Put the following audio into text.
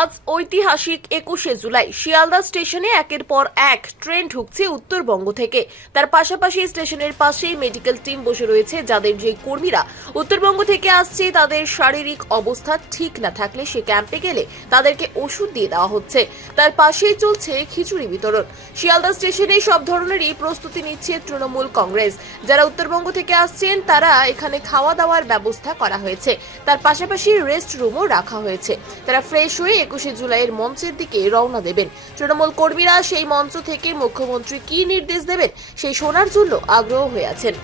আজ ঐতিহাসিক 21শে জুলাই শিয়ালদা স্টেশনে একের পর এক ট্রেন ঢুকছে উত্তরবঙ্গ থেকে। তার পাশাপাশি স্টেশনের পাশেই মেডিকেল টিম বসে রয়েছে, যাদের যে কর্মীরা উত্তরবঙ্গ থেকে আসছে তাদের শারীরিক অবস্থা ঠিক না থাকলে সে ক্যাম্পে গেলে তাদেরকে ওষুধ দিয়ে দেওয়া হচ্ছে। তার পাশেই চলছে খিচুড়ি বিতরণ। শিয়ালদা স্টেশনে সব ধরনেরই প্রস্তুতি নিচ্ছে তৃণমূল কংগ্রেস। যারা উত্তরবঙ্গ থেকে আসছেন তারা এখানে খাওয়া দাওয়ার ব্যবস্থা করা হয়েছে। তার পাশাপাশি রেস্ট রুমও রাখা হয়েছে। তারা ফ্রেশ হয়ে 21শে জুলাইয়ের মঞ্চের দিকে রওনা দেবেন। তৃণমূল কর্মীরা সেই মঞ্চ থেকে মুখ্যমন্ত্রী কি নির্দেশ দেবেন সেই শোনার জন্য আগ্রহ হয়ে আছেন।